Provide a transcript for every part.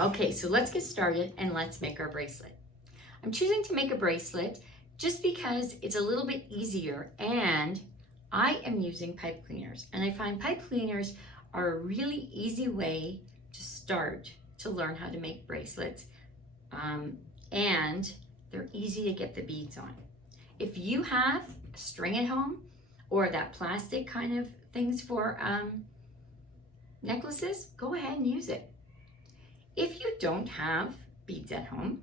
Okay, so let's get started and let's make our bracelet. I'm choosing to make a bracelet just because it's a little bit easier, and I am using pipe cleaners. And I find pipe cleaners are a really easy way to start to learn how to make bracelets, and they're easy to get the beads on. If you have a string at home or that plastic kind of things for necklaces, go ahead and use it. If you don't have beads at home,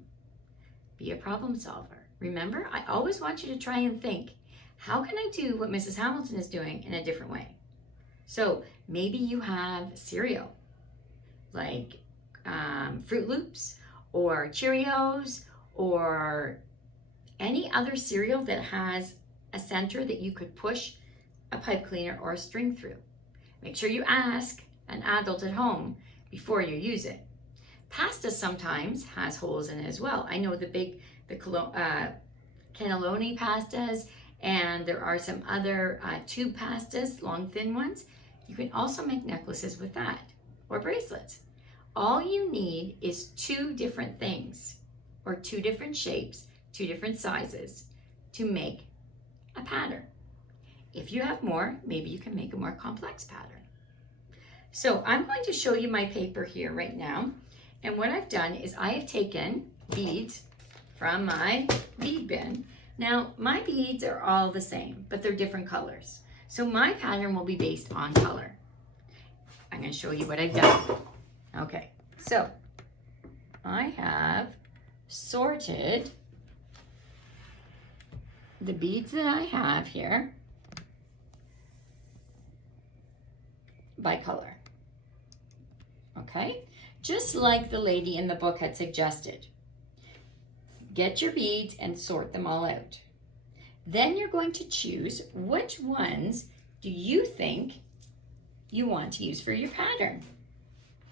be a problem solver. Remember, I always want you to try and think, how can I do what Mrs. Hamilton is doing in a different way? So maybe you have cereal, like Fruit Loops or Cheerios or any other cereal that has a center that you could push a pipe cleaner or a string through. Make sure you ask an adult at home before you use it. Pasta sometimes has holes in it as well. I know the cannelloni pastas, and there are some other tube pastas, long thin ones. You can also make necklaces with that, or bracelets. All you need is two different things, or two different shapes, two different sizes to make a pattern. If you have more, maybe you can make a more complex pattern. So I'm going to show you my paper here right now. And what I've done is I have taken beads from my bead bin. Now, my beads are all the same, but they're different colors. So my pattern will be based on color. I'm going to show you what I've done. Okay, so I have sorted the beads that I have here by color. Okay? Just like the lady in the book had suggested. Get your beads and sort them all out. Then you're going to choose which ones do you think you want to use for your pattern.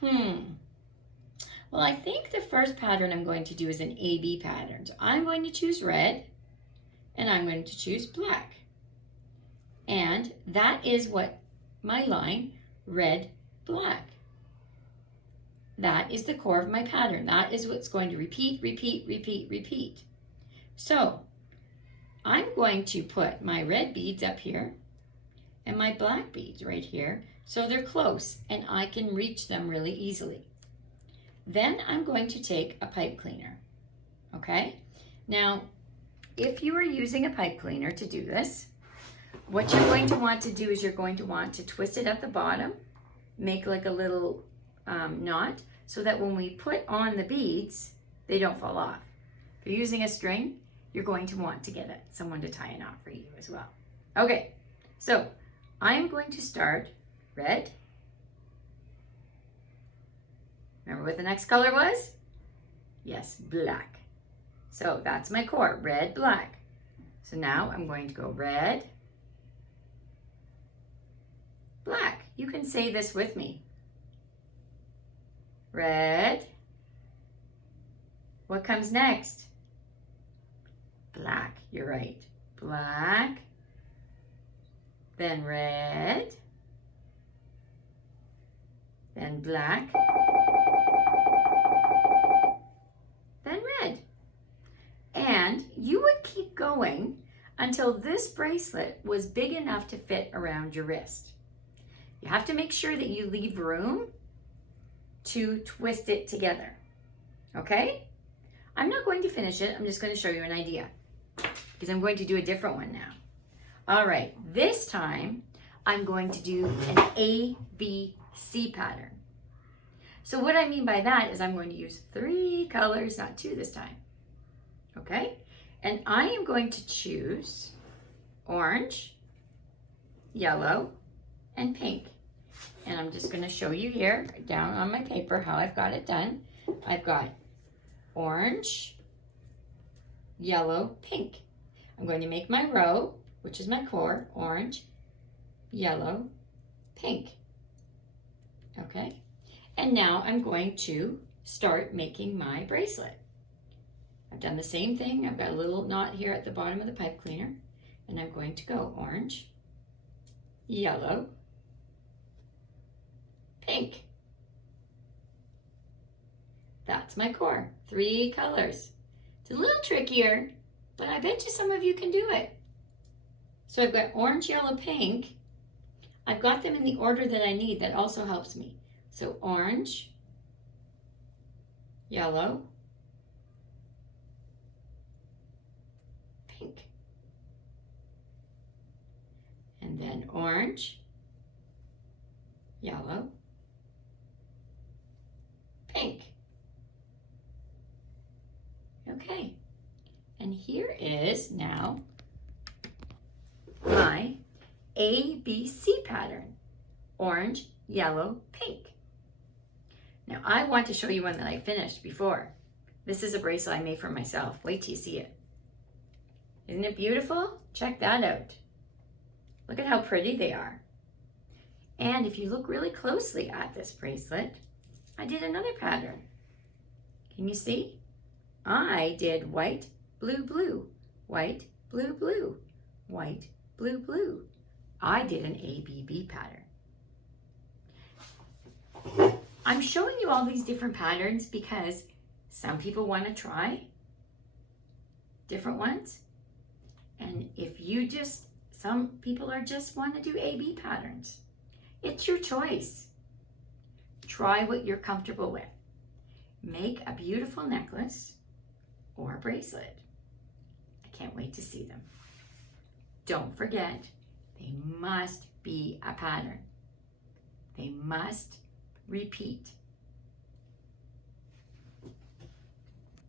Well, I think the first pattern I'm going to do is an AB pattern. So I'm going to choose red, and I'm going to choose black. And that is what my line, red, black. That is the core of my pattern. That is what's going to repeat, repeat, repeat, repeat. So I'm going to put my red beads up here and my black beads right here so they're close and I can reach them really easily. Then I'm going to take a pipe cleaner, okay? Now, if you are using a pipe cleaner to do this, what you're going to want to do is you're going to want to twist it at the bottom, make like a little knot, so that when we put on the beads, they don't fall off. If you're using a string, you're going to want to get someone to tie a knot for you as well. Okay, so I'm going to start red. Remember what the next color was? Yes, black. So that's my core, red, black. So now I'm going to go red, black. You can say this with me. Red. What comes next? Black, you're right. Black. Then red. Then black. Then red. And you would keep going until this bracelet was big enough to fit around your wrist. You have to make sure that you leave room to twist it together, okay? I'm not going to finish it, I'm just going to show you an idea because I'm going to do a different one now. All right, this time I'm going to do an ABC pattern. So what I mean by that is I'm going to use 3 colors, not 2 this time, okay? And I am going to choose orange, yellow, and pink. And I'm just going to show you here down on my paper how I've got it done. I've got orange, yellow, pink. I'm going to make my row, which is my core, orange, yellow, pink. Okay? And now I'm going to start making my bracelet. I've done the same thing. I've got a little knot here at the bottom of the pipe cleaner. And I'm going to go orange, yellow, pink. That's my core, 3 colors. It's a little trickier, but I bet you some of you can do it. So I've got orange, yellow, pink. I've got them in the order that I need. That also helps me. So orange, yellow, pink. And then orange, yellow, pink. Okay, and here is now my ABC pattern. Orange, yellow, pink. Now I want to show you one that I finished before. This is a bracelet I made for myself. Wait till you see it. Isn't it beautiful? Check that out. Look at how pretty they are. And if you look really closely at this bracelet, I did another pattern. Can you see? I did white, blue, blue, white, blue, blue, white, blue, blue. I did an ABB pattern. I'm showing you all these different patterns because some people want to try different ones. And if you some people are just want to do AB patterns. It's your choice. Try what you're comfortable with. Make a beautiful necklace or a bracelet. I can't wait to see them. Don't forget, they must be a pattern. They must repeat.